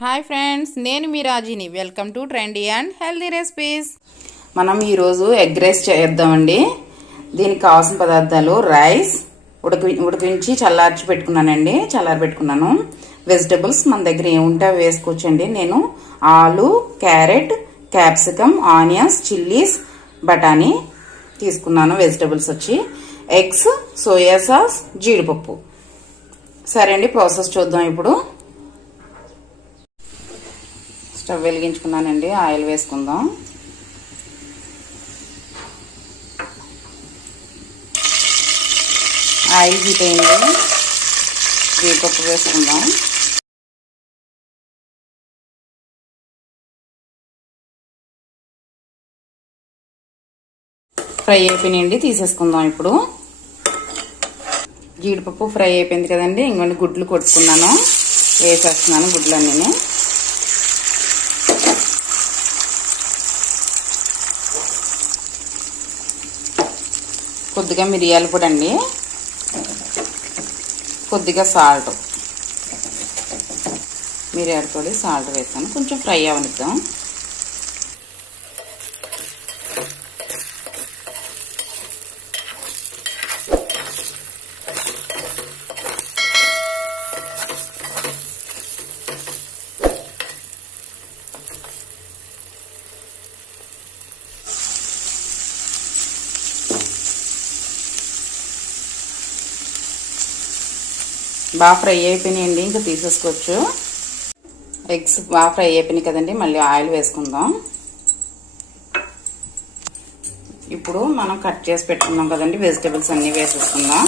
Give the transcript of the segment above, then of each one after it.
Hi friends, నేను మీ రాజీని. Welcome to trendy and healthy recipes. మనం ఈరోజు ఎగ్ రైస్ చేద్దామండి. దీనికి కావాల్సిన పదార్థాలు రైస్ ఉడికించి చల్లార్చి పెట్టుకున్నానండి. పెట్టుకున్నాను. వెజిటబుల్స్ మన దగ్గర ఏముంటే అవి వేసుకోవచ్చండి. నేను ఆలు, క్యారెట్, క్యాప్సికమ్, ఆనియన్స్, చిల్లీస్, బఠానీ తీసుకున్నాను. వెజిటబుల్స్ వచ్చి ఎగ్స్, సోయా సాస్, జీడిపప్పు. సరే అండి, ప్రాసెస్ చూద్దాం ఇప్పుడు. స్టవ్ వెలిగించుకున్నానండి. ఆయిల్ వేసుకుందాం. ఆయిల్ హీట్ అయింది. జీడిపప్పు వేసుకుందాం. ఫ్రై అయిపోయినాయండి, తీసేసుకుందాం ఇప్పుడు. జీడిపప్పు ఫ్రై అయిపోయింది కదండి. ఇంకొన్ని గుడ్లు కొట్టుకున్నాను, వేసేస్తున్నాను గుడ్లన్నీ. కొద్దిగా మిరియాల పొడి అండి, కొద్దిగా సాల్ట్, మిరియాల పొడి, సాల్ట్ వేస్తాను. కొంచెం ఫ్రై అవనిద్దాం. బాగా ఫ్రై అయిపోయినాయండి, ఇంకా తీసేసుకోవచ్చు. ఎగ్స్ బాగా ఫ్రై అయిపోయినాయి కదండి. మళ్ళీ ఆయిల్ వేసుకుందాం. ఇప్పుడు మనం కట్ చేసి పెట్టుకున్నాం కదండి, వెజిటబుల్స్ అన్నీ వేసేసుకుందాం.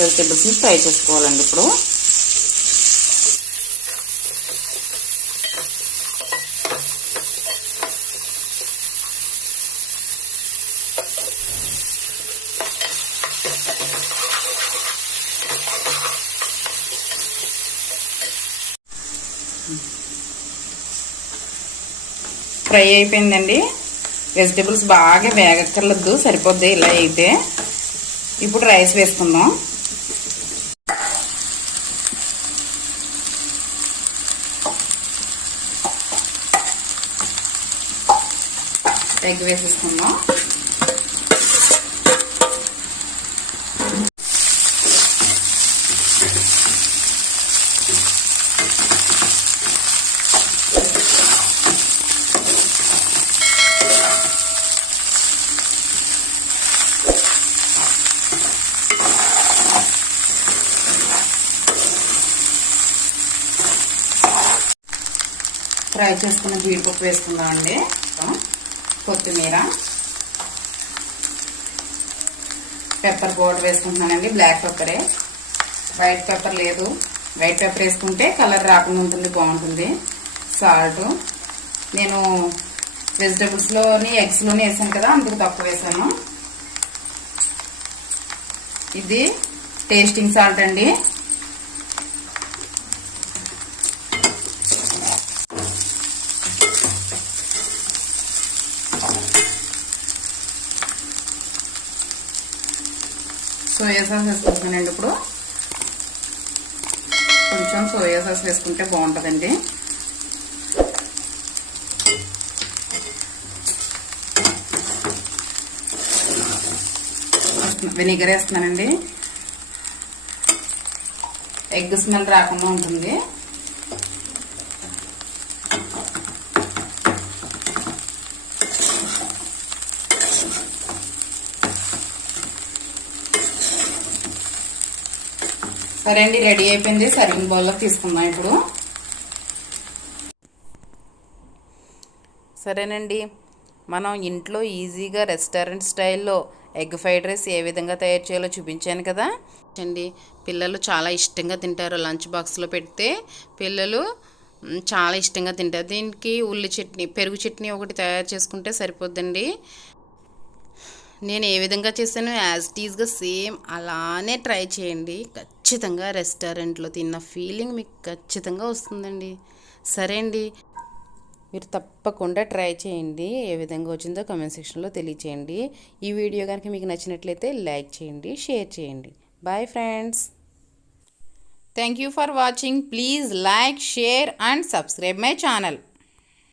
వెజిటబుల్స్ని ఫ్రై చేసుకోవాలండి ఇప్పుడు. ఫ్రై అయిపోయిందండి. వెజిటబుల్స్ బాగా వేగక్కర్లేదు, సరిపోద్ది ఇలా అయితే. ఇప్పుడు రైస్ వేసుకుందాం. ఎగ్ వేసేసుకుందాం. ఫ్రై చేసుకున్న జీడిపప్పు వేసుకుందామండి. కొత్తిమీర, పెప్పర్ పౌడర్ వేసుకుంటున్నానండి. బ్లాక్ పెప్పరే, వైట్ పెప్పర్ లేదు. వైట్ పెప్పర్ వేసుకుంటే కలర్ రాకుండా ఉంటుంది, బాగుంటుంది. సాల్ట్ నేను వెజిటబుల్స్లోని ఎగ్స్లోని వేసాను కదా, అందుకు తక్కువ వేసాను. ఇది టేస్టింగ్ సాల్ట్ అండి. సోయా సాస్ వేసుకుంటున్నానండి. ఇప్పుడు కొంచెం సోయా సాస్ వేసుకుంటే బాగుంటుందండి. వెనిగర్ వేస్తున్నానండి. ఎగ్ స్మెల్ రాకుండా ఉంటుంది. సరే అండి, రెడీ అయిపోయింది. సర్వింగ్ బౌల్లో తీసుకుందాం ఇప్పుడు. సరేనండి, మనం ఇంట్లో ఈజీగా రెస్టారెంట్ స్టైల్లో ఎగ్ ఫ్రైడ్ రైస్ ఏ విధంగా తయారు చేయాలో చూపించాను కదా అండి. పిల్లలు చాలా ఇష్టంగా తింటారు. లంచ్ బాక్స్లో పెడితే పిల్లలు చాలా ఇష్టంగా తింటారు. దీనికి ఉల్లి చట్నీ, పెరుగు చట్నీ ఒకటి తయారు చేసుకుంటే సరిపోద్దండి. నేను ఏ విధంగా చేశానో యాజ్ ఇట్ ఈజ్గా సేమ్ అలానే ట్రై చేయండి. ఖచ్చితంగా రెస్టారెంట్లో తిన్న ఫీలింగ్ మీకు ఖచ్చితంగా వస్తుందండి. సరే అండి, మీరు తప్పకుండా ట్రై చేయండి. ఏ విధంగా వచ్చిందో కామెంట్ సెక్షన్లో తెలియచేయండి. ఈ వీడియో కనుక మీకు నచ్చినట్లయితే లైక్ చేయండి, షేర్ చేయండి. Bye friends. Thank you for watching. Please like, share and subscribe my channel.